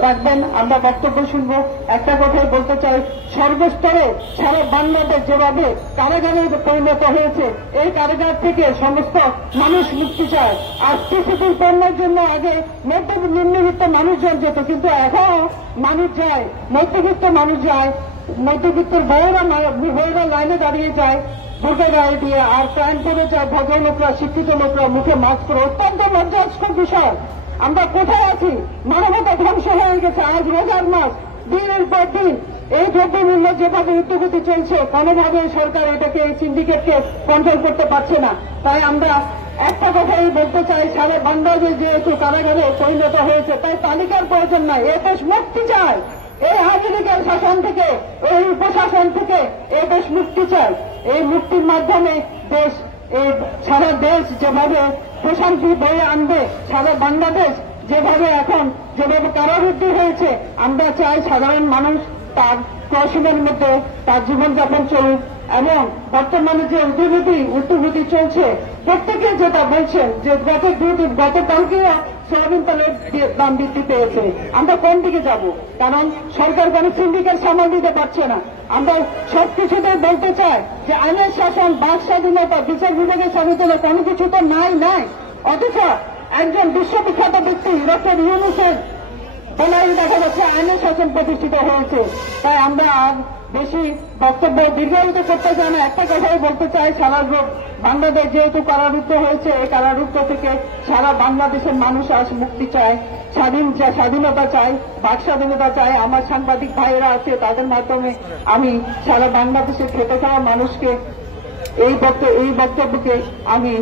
রাখবেন, আমরা বক্তব্য শুনব। একটা কথাই বলতে চাই, সর্বস্তরে সারা বাংলাদেশ যেভাবে কারাগারে পরিণত হয়েছে, এই কারাগার থেকে সমস্ত মানুষ মুক্তি চায়। আর কিছুদিন পণ্যের জন্য আগে নিম্নবিত্ত মানুষজন যেত, কিন্তু এখন মানুষ যায়, মধ্যবিত্ত মানুষ যায়, মধ্যবিত্তের বউরা লাইনে দাঁড়িয়ে যায় বুকে গায়ে দিয়ে, আর প্যান্ট পরে যায় ভদ্রলোকরা, শিক্ষিত লোকরা মুখে মাস্ক করে। অত্যন্ত লজ্জাস্কর বিষয়। আমরা কোথায় আছি? মানবতা ধ্বংস হয়ে গেছে। আজ রোজার মাস, দিনের পর দিন এই দ্রব্যমূল্য যেভাবে উদ্যোগতি চলছে, কোনোভাবে সরকার এটাকে, এই সিন্ডিকেটকে কন্ট্রোল করতে পারছে না। তাই আমরা একটা কথাই বলতে চাই, সারা বাংলাদেশ যেহেতু কারাগারে পরিণত হয়েছে, তাই তালিকার প্রয়োজন নাই। এ দেশ মুক্তি চায়, এই আওয়ামী লীগের শাসন থেকে, এই উপশাসন থেকে এই দেশ মুক্তি চায়। এই মুক্তির মাধ্যমে সারা দেশ যেভাবে প্রশান্তি বয়ে আনবে, সারা বাংলাদেশ যেভাবে কারারুদ্ধ হয়েছে, আমরা চাই সাধারণ মানুষ তার প্রশাসনের মধ্যে তার জীবনযাপন চলুক। এবং বর্তমানে যে উদ্যোগতি চলছে, প্রত্যেকে যেটা বলছেন যে গতকালকেও সোয়াবিন তেলের দাম বৃদ্ধি পেয়েছে। আমরা কোন দিকে যাব? কারণ সরকার কোন সিন্ডিকেট সামাল দিতে পারছে না। আমরা সবকিছুতে বলতে চাই যে আইনের শাসন, বাক স্বাধীনতা, বিচার বিভাগের স্বাধীনতা কোনো কিছু তো নাই। অথচ একজন বিশ্ববিখ্যাত ব্যক্তি ডক্টর ইউনূসের বলাই দেখা যাচ্ছে আইনের শাসন প্রতিষ্ঠিত হয়েছে। তাই আমরা বেশি বক্তব্য দীর্ঘায়িত করতে চাই না, একটা কথাই বলতে চাই, সারা বাংলাদেশ যেহেতু কারারুদ্ধ হয়েছে, এই কারারুদ্ধ থেকে সারা বাংলাদেশের মানুষ আজ মুক্তি চায়, স্বাধীনতা চায়, বাক স্বাধীনতা চায়। আমার সাংবাদিক ভাইয়েরা আছে, তাদের মাধ্যমে আমি সারা বাংলাদেশের খেটে খাওয়া মানুষকে এই বক্তব্যকে আমি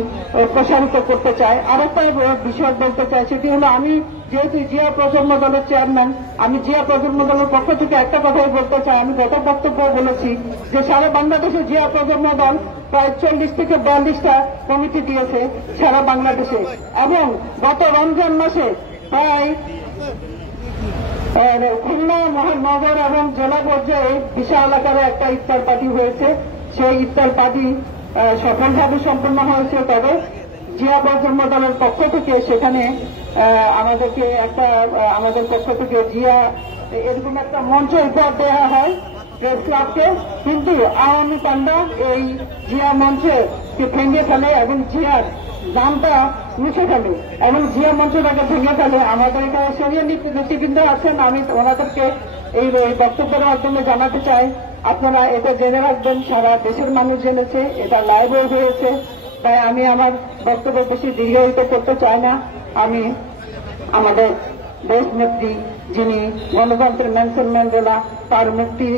প্রসারিত করতে চাই। আর একটা বিষয় বলতে চাই, সেটি হলো আমি যেহেতু জিয়া প্রজন্ম দলের চেয়ারম্যান, আমি জিয়া প্রজন্ম দলের পক্ষ থেকে একটা কথাই বলতে চাই। আমি গত বক্তব্য বলেছি যে সারা বাংলাদেশে জিয়া প্রজন্ম দল প্রায় 40 থেকে 42টা কমিটি দিয়েছে সারা বাংলাদেশে, এবং গত রমজান মাসে প্রায় খুলনা মহানগর এবং জেলা পর্যায়ে বিশাল আকারে একটা ইফতার পার্টি হয়েছে। সেই ইফতার পার্টি সফলভাবে সম্পন্ন হয়েছে। তবে জিয়া প্রজন্ম দলের পক্ষ থেকে সেখানে আমাদের পক্ষ থেকে জিয়া এরকম একটা মঞ্চ উপহার দেওয়া হয় প্রেস ক্লাবকে, কিন্তু আওয়ামী পান্ডা এই জিয়া মঞ্চে ভেঙে ফেলে এবং জিয়ার নামটা মুছে ফেলে এবং জিয়া মঞ্চটাকে ভেঙে ফেলে। আমাদের এখানে সিনিয়র নেতৃবৃন্দ আছেন, আমি ওনাদেরকে এই বক্তব্যের মাধ্যমে জানাতে চাই, আপনারা এটা জেনে রাখবেন, সারা দেশের মানুষ জেনেছে, এটা লাইভও হয়েছে। তাই আমি আমার বক্তব্য বেশি দীর্ঘায়িত করতে চাই না। আমি আমাদের দেশ নেত্রী যিনি গণতন্ত্রের নেলসন ম্যান্ডেলা, তার মুক্তি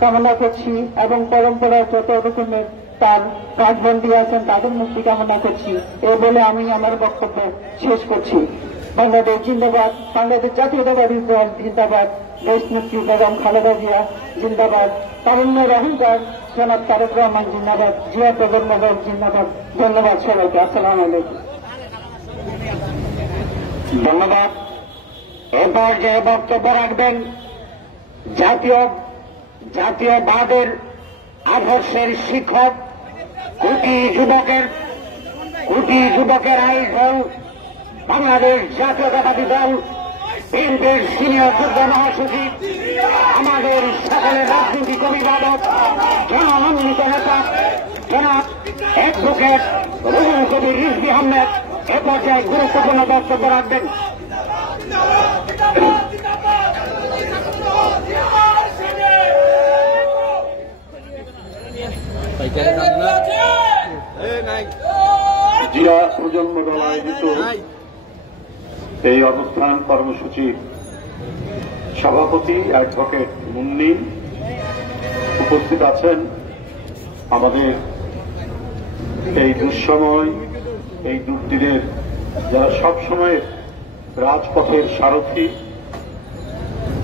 কামনা করছি এবং পরম্পরার যত রকমের তার কাজবন্দী আছেন তাদের মুক্তি কামনা করছি। এই বলে আমি আমার বক্তব্য শেষ করছি। বাংলাদেশ জিন্দাবাদ, বাংলাদেশ জাতীয়তাবাদী দল জিন্দাবাদ, দেশ নেত্রী বেগম খালেদা জিয়া জিন্দাবাদ, তারুণ্যের অহংকার জনাব তারেক রহমান জিন্দাবাদ, জিয়া প্রজন্ম দল জিন্দাবাদ। ধন্যবাদ সবাইকে। আসসালামু আলাইকুম। ধন্যবাদ। এরপর যে বক্তব্য রাখবেন জাতীয়বাদের আদর্শের শিক্ষক, কোটি যুবকের আইন দল, বাংলাদেশ জাতীয়তাবাদী দল, বিএনপির সিনিয়র যুগ্ম মহাসচিব, আমাদের সকলের রাজনৈতিক অভিভাবক, জনমনোনীত নেতা জনাব অ্যাডভোকেট রুহুল কবির রিজভী আহমেদ এ পর্যায়ে গুরুত্বপূর্ণ বক্তব্য রাখবেন। জিয়া প্রজন্ম দল আয়োজিত এই অনুষ্ঠান কর্মসূচির সভাপতি অ্যাডভোকেট মুন্নি, উপস্থিত আছেন আমাদের এই দুঃসময়, এই দুর্দিনের যারা সবসময় রাজপথের সারথী,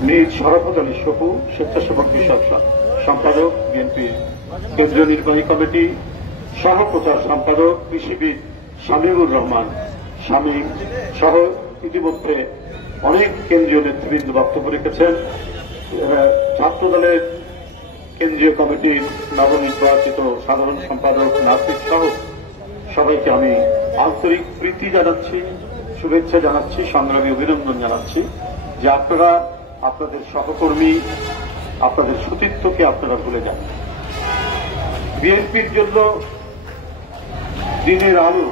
মীর শরাফত আলী সপু, স্বেচ্ছাসেবক বিষয়ক সম্পাদক, বিএনপি কেন্দ্রীয় নির্বাহী কমিটি সহ প্রচার সম্পাদক, কৃষিবিদ শামীমুর রহমান শামীম সহ ইতিমধ্যে অনেক কেন্দ্রীয় নেতৃবৃন্দ বক্তব্য রেখেছেন। ছাত্রদলের কেন্দ্রীয় কমিটির নবনির্বাচিত সাধারণ সম্পাদক নাসির সহ সবাইকে আমি আন্তরিক প্রীতি জানাচ্ছি, শুভেচ্ছা জানাচ্ছি, সংগ্রামী অভিনন্দন জানাচ্ছি যে আপনারা আপনাদের সহকর্মী, আপনাদের সতীর্থকে আপনারা ভুলে যান। বিএনপির জন্য দিনের আলো,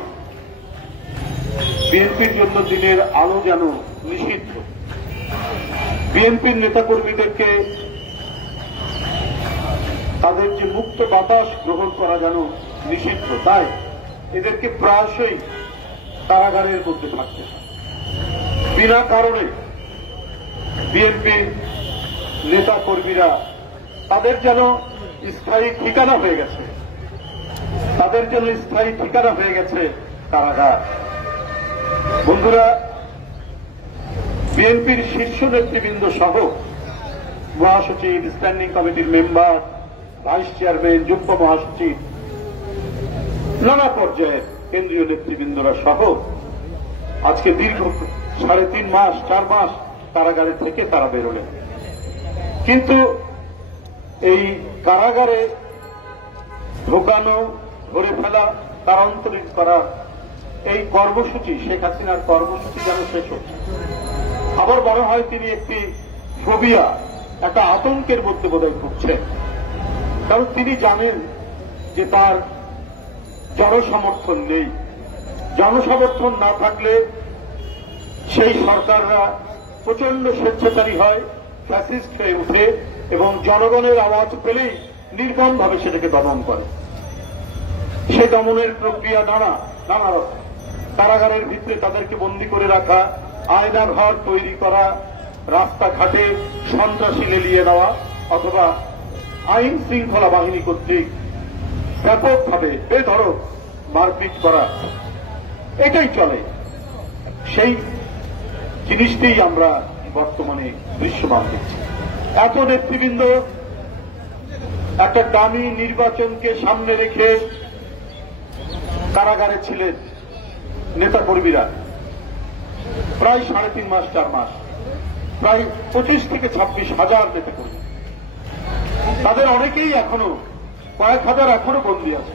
বিএনপির জন্য দিনের আলো যেন নিষিদ্ধ। বিএনপির নেতাকর্মীদেরকে তাদের যে মুক্ত বাতাস গ্রহণ করা যেন নিষিদ্ধ, তাই এদেরকে প্রায়শই কারাগারের মধ্যে থাকতে হয়। বিনা কারণে বিএনপির নেতাকর্মীরা তাদের যেন স্থায়ী ঠিকানা হয়ে গেছে, তাদের জন্য স্থায়ী ঠিকানা হয়ে গেছে কারাগার। বন্ধুরা, বিএনপির শীর্ষ নেতৃবৃন্দ সহ মহাসচিব, স্ট্যান্ডিং কমিটির মেম্বার, ভাইস চেয়ারম্যান, যুগ্ম মহাসচিব, নানা পর্যায়ের কেন্দ্রীয় নেতৃবৃন্দরা সহ আজকে দীর্ঘ 3.5 মাস 4 মাস কারাগারে থেকে তারা বেরোলেন। কিন্তু এই কারাগারে ঢোকানো, ধরে ফেলা, তারান্তরিত করা এই কর্মসূচি, শেখ হাসিনার কর্মসূচি যেন শেষ হচ্ছে। আবার মনে হয় তিনি একটি ফোবিয়া, একটা আতঙ্কের মধ্যে বোধহয় ভুগছেন। কারণ তিনি জানেন যে তার জনসমর্থন নেই। জনসমর্থন না থাকলে সেই সরকাররা প্রচন্ড স্বেচ্ছাচারী হয়, ফ্যাসিস্ট হয়ে উঠে এবং জনগণের আওয়াজ পেলেই নির্মমভাবে সেটাকে দমন করে। সেই দমনের প্রক্রিয়া নানা রকম। কারাগারের ভিতরে তাদেরকে বন্দী করে রাখা, আয়নাঘর তৈরি করা, রাস্তাঘাটে সন্ত্রাসী লেলিয়ে নেওয়া, অথবা আইন শৃঙ্খলা বাহিনী কর্তৃক ব্যাপকভাবে বেধড়ক মারপিট করা, এটাই চলে। সেই জিনিসটি আমরা বর্তমানে দৃশ্যমান দেখছি। এত নেতৃবৃন্দ একটা দামি নির্বাচনকে সামনে রেখে কারাগারে ছিলেন। নেতাকর্মীরা প্রায় 3.5 মাস 4 মাস, প্রায় 25 থেকে 26 হাজার নেতাকর্মী। তাদের অনেকেই এখনো, কয়েক হাজার এখনো বন্দী আছে।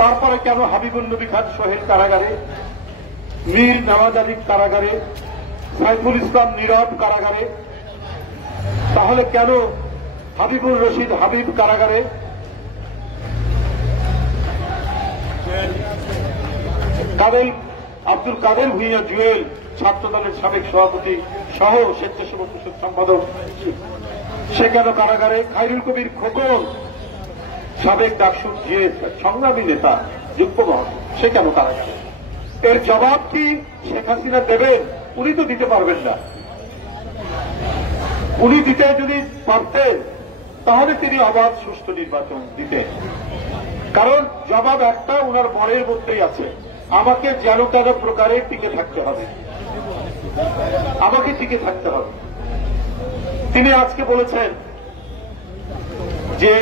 তারপরে কেন হাবিবুল নবী খান সোহেল কারাগারে, মীর নওয়াজ আলী কারাগারে, সাইফুল ইসলাম নীরব কারাগারে, তাহলে কেন হাবিবুর রশিদ হাবিব কারাগারে, আব্দুল কাদের ভূঁইয়া জুয়েল ছাত্রদলের সাবেক সভাপতি সহ স্বেচ্ছাসেবক পরিষদ সম্পাদক, সে কেন কারাগারে, খায়রুল কবির খোকন সাবেক ডাকসু সংগ্রামী নেতা যুগ্ম মহাসচিব, সে কেন কারাগারে? এর জবাব কি শেখ হাসিনা দেবেন? উনি তো দিতে পারবেন না। উনি দিতে যদি পারতেন তাহলে তিনি অবাধ সুষ্ঠু নির্বাচন দিতেন। কারণ জবাব একটা ওনার মনের মধ্যেই আছে, আমাকে যেন তেন প্রকারে টিকে থাকতে হবে, আমাকে টিকে থাকতে হবে। তিনি আজকে বলেছেন যে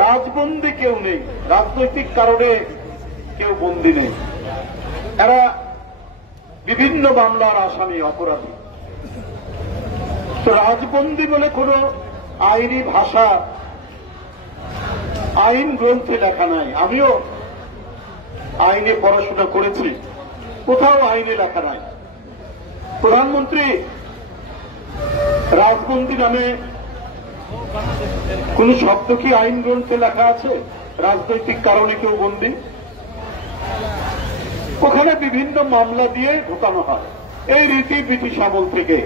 রাজবন্দী কেউ নেই, রাজনৈতিক কারণে কেউ বন্দী নেই, এরা বিভিন্ন মামলার আসামি, অপরাধী। তো রাজবন্দী বলে কোন আইনি ভাষা আইন গ্রন্থে লেখা নাই। আমিও আইনে পড়াশোনা করেছি, কোথাও আইনে লেখা নাই। প্রধানমন্ত্রী রাজবন্দী নামে কোন শব্দ কি আইন গ্রন্থে লেখা আছে? রাজনৈতিক কারণে কেউ বন্দী? ওখানে বিভিন্ন মামলা দিয়ে ঢোকানো হয়। এই রীতি ব্রিটিশ আমল থেকে।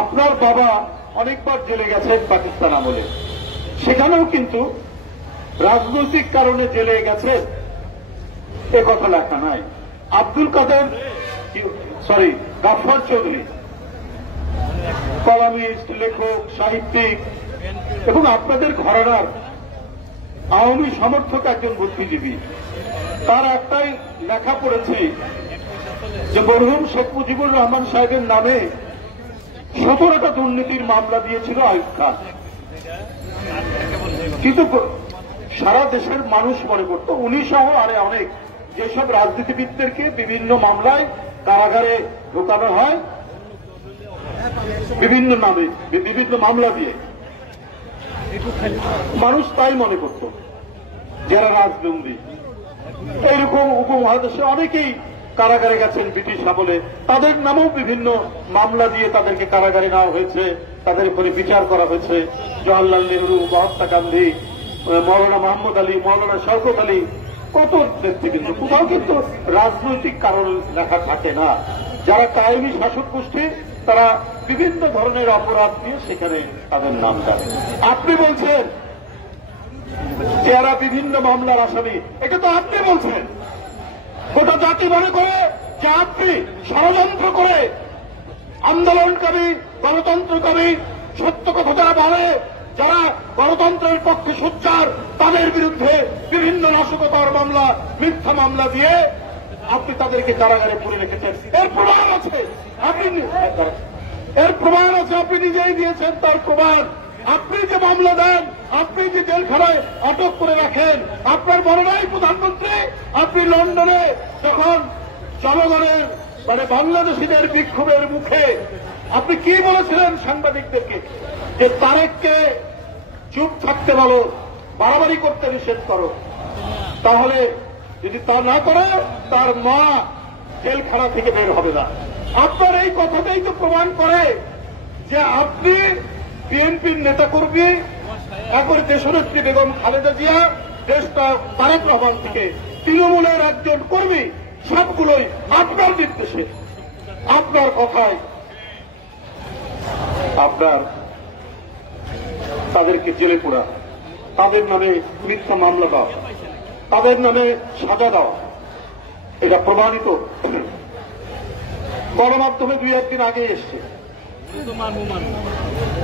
আপনার বাবা অনেকবার জেলে গেছেন পাকিস্তান আমলে, সেখানেও কিন্তু রাজনৈতিক কারণে জেলে গেছেন এ কথা লেখা নাই। আব্দুল কাদের গাফফার চৌধুরী কলামিস্ট, লেখক, সাহিত্যিক এবং আপনাদের ঘরানার আওয়ামী সমর্থক একজন বুদ্ধিজীবী, তার একটাই লেখা পড়েছি যে মরহুম শেখ মুজিবুর রহমান সাহেবের নামে 17টা দুর্নীতির মামলা দিয়েছিল আইয়ুব খান। কিন্তু সারা দেশের মানুষ মনে করত উনি সহ আরে অনেক যেসব রাজনীতিবিদদেরকে বিভিন্ন মামলায় কারাগারে ঢোকানো হয় বিভিন্ন নামে, বিভিন্ন মামলা দিয়ে, মানুষ তাই মনে করত যারা রাজবন্দী। এইরকম উপমহাদেশে অনেকেই কারাগারে গেছেন ব্রিটিশ আমলে, তাদের নামেও বিভিন্ন মামলা দিয়ে তাদেরকে কারাগারে নেওয়া হয়েছে, তাদের উপরে বিচার করা হয়েছে। জওয়াহরলাল নেহরু, মহাত্মা গান্ধী, মৌলানা মোহাম্মদ আলী, মৌলানা শওকত আলী, কত নেতৃবৃন্দ। কোথাও কিন্তু রাজনৈতিক কারণ লেখা থাকে না। যারা কায়েমি শাসক গোষ্ঠী তারা বিভিন্ন ধরনের অপরাধ দিয়ে সেখানে তাদের নাম জানে। আপনি বলছেন যে এরা বিভিন্ন মামলার আসামি, এটা তো আপনি বলছেন। গোটা জাতি মনে করে যে আপনি ষড়যন্ত্র করে আন্দোলনকারী, গণতন্ত্রকারী, সত্য কথা যারা বলে, যারা গণতন্ত্রের পক্ষে সোচ্চার, তাদের বিরুদ্ধে বিভিন্ন নাশকতার মামলা, মিথ্যা মামলা দিয়ে আপনি তাদেরকে কারাগারে পুরে রেখেছেন। এর প্রমাণ আছে, আপনি নিজেই দিয়েছেন তার প্রমাণ। আপনি যে মামলা দেন, আপনি যে জেলখানায় আটক করে রাখেন, আপনার মনে নাই প্রধানমন্ত্রী আপনি লন্ডনে যখন জনগণের বাংলাদেশিদের বিক্ষোভের মুখে আপনি কি বলেছিলেন সাংবাদিকদেরকে? যে তারেককে চুপ থাকতে বলো, বাড়াবাড়ি করতে নিষেধ করো, তাহলে যদি তা না করে তার মা জেলখানা থেকে বের হবে না। আপনার এই কথাটাই তো প্রমাণ করে যে আপনি বিএনপির নেতাকর্মী, একবার দেশনেত্রী বেগম খালেদা জিয়া, দেশটা তারেক রহমান থেকে তৃণমূলের একজন কর্মী, সবগুলোই আপনার নির্দেশে, আপনার কথায়, আপনার তাদেরকে জেলে পোড়া, তাদের নামে মিথ্যা মামলা দেওয়া, তাদের নামে সাজা দেওয়া, এটা প্রমাণিত গণমাধ্যমে 2-1 দিন আগে এসছে।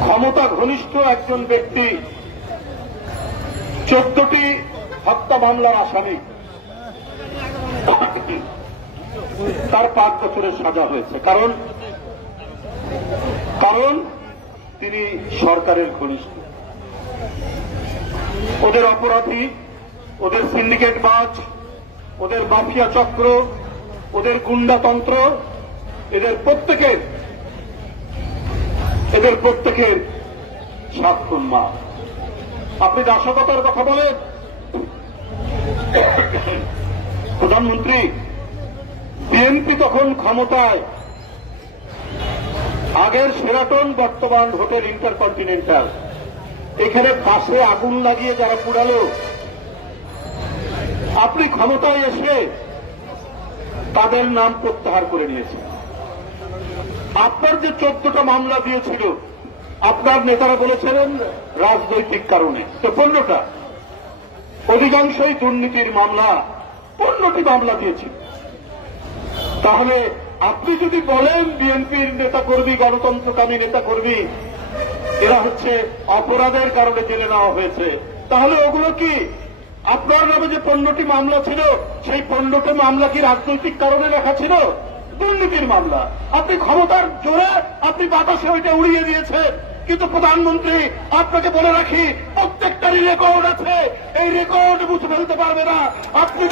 ক্ষমতা ঘনিষ্ঠ একজন ব্যক্তি 14টি হত্যা মামলার আসামি, তার 5 বছরের সাজা হয়েছে। কারণ তিনি সরকারের ঘনিষ্ঠ। ওদের অপরাধী, ওদের সিন্ডিকেট বাজ, ওদের মাফিয়া চক্র, ওদের গুন্ডাতন্ত্র, এদের প্রত্যেকের সাক্ষণ মা। আপনি দাসতার কথা বলেন, প্রধানমন্ত্রী বিএনপি তখন ক্ষমতায়, আগের শেরাটন বর্তমান হোটেল ইন্টারকন্টিনেন্টাল, এখানে পাশে আগুন লাগিয়ে যারা পুড়ালো, আপনি ক্ষমতায় এসে তাদের নাম প্রত্যাহার করে নিয়েছেন। আপনার যে 14টা মামলা দিয়েছিল, আপনার নেতারা বলেছিলেন রাজনৈতিক কারণে, তো 15টা, অধিকাংশই দুর্নীতির মামলা, 15টি মামলা দিয়েছিল। তাহলে আপনি যদি বলেন বিএনপির নেতাকর্মী, গণতন্ত্রকামী নেতাকর্মী এরা হচ্ছে অপরাধের কারণে জেলে নেওয়া হয়েছে, তাহলে ওগুলো কি আপনার নামে যে 15টি মামলা ছিল, সেই 15টি মামলা কি রাজনৈতিক কারণে লেখা ছিল? দুর্নীতির মামলা। আপনি ক্ষমতার জোরে আপনি বাতাসে ওইটা উড়িয়ে দিয়েছেন। কিন্তু প্রধানমন্ত্রী, আপনাকে বলে রাখি, প্রত্যেকটারই রেকর্ড আছে, এই রেকর্ড মুছে ফেলতে পারবে না। আপনি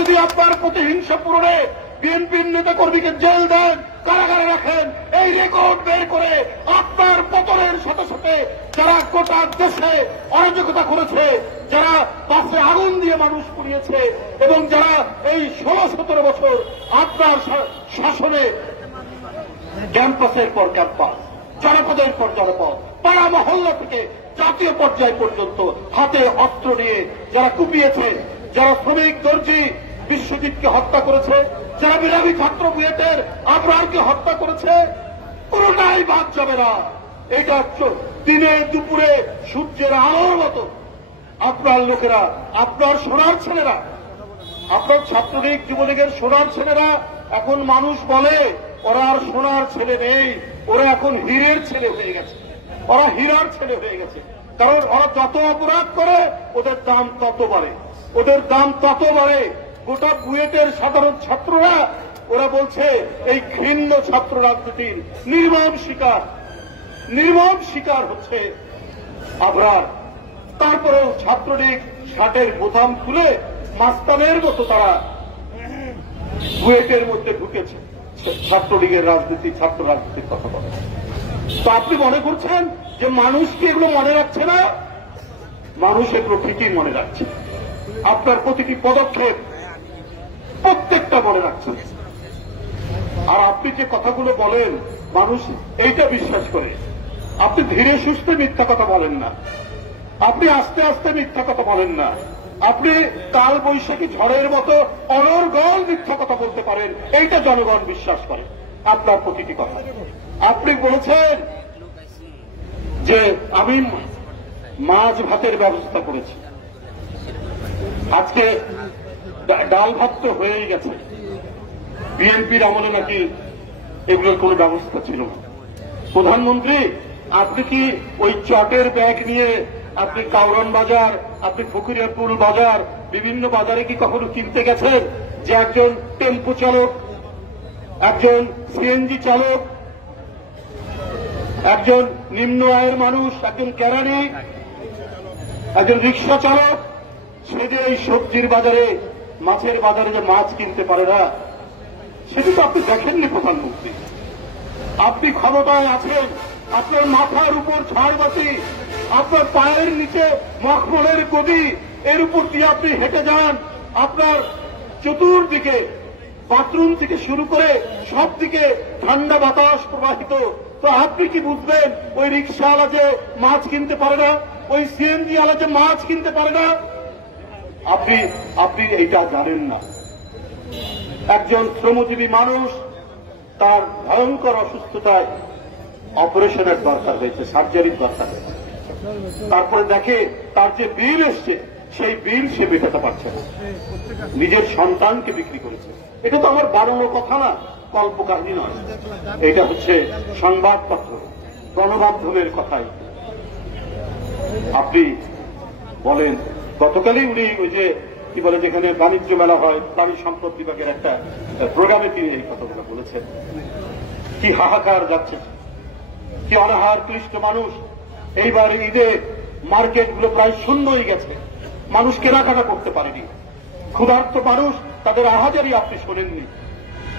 যদি আপনার প্রতিহিংসা পূরণে বিএনপির নেতা কর্মীকে জেল দেন, কারাগারে রাখেন, এই রেকর্ড বের করে আপনার পতনের সাথে সাথে যারা গোটা দেশে অরাজকতা করেছে, যারা বাসে আগুন দিয়ে মানুষ পুড়িয়েছে, এবং যারা এই 16-17 বছর আপনার শাসনে ক্যাম্পাসের পর ক্যাম্পাস, জনপদের পর জনপদ, পাড়া মহল্লা থেকে জাতীয় পর্যায় পর্যন্ত হাতে অস্ত্র নিয়ে যারা কুপিয়েছে, যারা শ্রমিক দর্জি বিশ্বজিৎকে হত্যা করেছে, যারা মেধাবী ছাত্র বুয়েটের আবরারকে হত্যা করেছে, কোনটাই বাদ যাবে না। এটা দিনে দুপুরে সূর্যের আলোর মতো আপনার লোকেরা, আপনার সোনার ছেলেরা, আপনার ছাত্রলীগ যুবলীগের সোনার ছেলেরা, এখন মানুষ বলে ওরা আর সোনার ছেলে নেই, ওরা এখন হীরের ছেলে হয়ে গেছে, ওরা হীরার ছেলে হয়ে গেছে। কারণ ওরা যত অপরাধ করে ওদের দাম তত বাড়ে, ওদের দাম তত বাড়ে। গোটা বুয়েটের সাধারণ ছাত্ররা ওরা বলছে এই ঘৃণ্য ছাত্র রাজনীতির নির্মম শিকার হচ্ছে আবরার। তারপরেও ছাত্রলীগ শার্টের বোতাম খুলে মাস্তানের মতো তারা বুয়েটের মধ্যে ঢুকেছে, ছাত্রলীগের রাজনীতি, ছাত্র রাজনীতির কথা বলে। তো আপনি মনে করছেন যে মানুষ কি এগুলো মনে রাখছে না? মানুষ এগুলো ঠিকই মনে রাখছে। আপনার প্রতিটি পদক্ষেপ প্রত্যেকটা মনে রাখছে। আর আপনি যে কথাগুলো বলেন মানুষ এইটা বিশ্বাস করে। আপনি ধীরে সুস্থে মিথ্যা কথা বলেন না, আপনি আস্তে আস্তে মিথ্যা কথা বলেন না, আপনি কাল বৈশাখী ঝড়ের মতো অনর্গল মিথ্যা কথা বলতে পারেন, এইটা জনগণ বিশ্বাস করে আপনার প্রতিটি কথা। আপনি বলেছেন যে আমি মাছ ভাতের ব্যবস্থা করেছি, আজকে ডাল ভাত তো হয়েই গেছে। বিএনপির আমলে নাকি এগুলোর কোন ব্যবস্থা ছিল না। প্রধানমন্ত্রী, আপনি কি ওই চটের ব্যাগ নিয়ে আপনি কাউরন বাজার, আপনি ফকিরাপুর বাজার, বিভিন্ন বাজারে কি কখনো কিনতে গেছেন যে একজন টেম্পো চালক, একজন সিএনজি চালক, একজন নিম্ন আয়ের মানুষ, একজন কেরানি, একজন রিক্সা চালক, সে যে এই সবজির বাজারে, মাছের বাজারে যে মাছ কিনতে পারে না, সেটি তো আপনি দেখেননি প্রধানমন্ত্রী। আপনি ক্ষমতায় আছেন, আপনার মাথার উপর ঝাড়বাতি, আপনার পায়ের নিচে মখমলের গদি, এর উপর দিয়ে আপনি হেঁটে যান, আপনার চতুর্দিকে বাথরুম থেকে শুরু করে সব দিকে ঠান্ডা বাতাস প্রবাহিত। তো আপনি কি বুঝবেন ওই রিক্সাওয়ালা যে মাছ কিনতে পারে না, ওই সিএনজি ওয়ালা যে মাছ কিনতে পারে না? আপনি এইটা জানেন না। একজন শ্রমজীবী মানুষ তার ভয়ঙ্কর অসুস্থতায় অপারেশনের দরকার হয়েছে, সার্জারির দরকার হয়েছে। তারপরে দেখে তার যে বিল এসছে সেই বিল সে মেটাতে পারছে না, নিজের সন্তানকে বিক্রি করেছে। এটা তো আমার বানানো কথা না, কল্পকাহিনী নয়, এটা হচ্ছে সংবাদপত্র গণমাধ্যমের কথাই। আপনি বলেন গতকালই উনি ওই যে কি বলে যেখানে বাণিজ্য মেলা হয় প্রাণী সম্পদ বিভাগের একটা প্রোগ্রামে তিনি এই কথাগুলো বলেছেন। কি হাহাকার যাচ্ছে, কি অনাহার ক্লিষ্ট মানুষ। এইবার ঈদে মার্কেটগুলো প্রায় শূন্যই গেছে, মানুষ কেনাকাটা করতে পারেনি, ক্ষুধার্ত মানুষ, তাদের আহাজারি আপনি শোনেননি,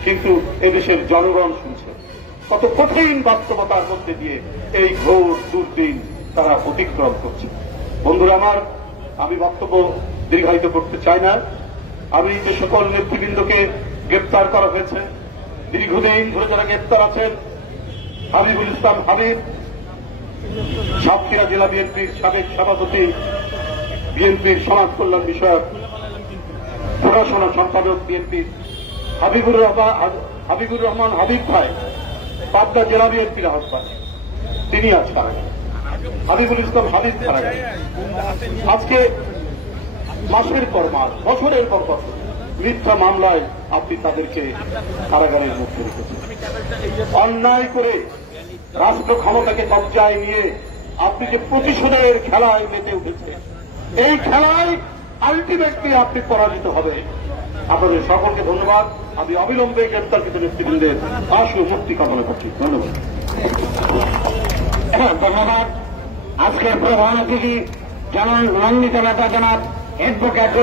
কিন্তু এদেশের জনগণ শুনছে। কত কঠিন বাস্তবতার মধ্যে দিয়ে এই ঘোর দুর্দিন তারা অতিক্রম করছে। বন্ধুরা আমার, আমি বক্তব্য দীর্ঘায়িত করতে চাই না। আমি যে সকল নেতৃবৃন্দকে গ্রেপ্তার করা হয়েছে, দীর্ঘদিন ধরে যারা গ্রেপ্তার আছেন, হাবিবুল ইসলাম হাবিব সাতক্ষীরা জেলা বিএনপির সাবেক সভাপতি, বিএনপির সমাজ কল্যাণ বিষয়ক পড়াশোনা সম্পাদক বিএনপির, হাবিবুর রহমান হাবিব ভাই পাবনা জেলা বিএনপির আহ্বায়ক, তিনি আজ কারা গেলেন। হাবিবুল ইসলাম হাবিব কারা গেলেন। আজকে মাসের পর মাস, বছরের পর বছর মিথ্যা মামলায় আপনি তাদেরকে কারাগারের মধ্যে রেখেছেন। অন্যায় করে রাষ্ট্র ক্ষমতাকে কবজায় নিয়ে আপনি যে প্রতিশোধের খেলায় মেতে উঠেছে, এই খেলায় আলটিমেটলি আপনি পরাজিত হবে। আপনাদের সকলকে ধন্যবাদ। আমি অবিলম্বে গ্রেপ্তারকৃত নেতৃবৃন্দের আশু মুক্তি কামনা করছি। ধন্যবাদ। ধন্যবাদ। আজকের প্রধান অতিথি জনাব মন্ডিত নেতা জনাব অ্যাডভোকেট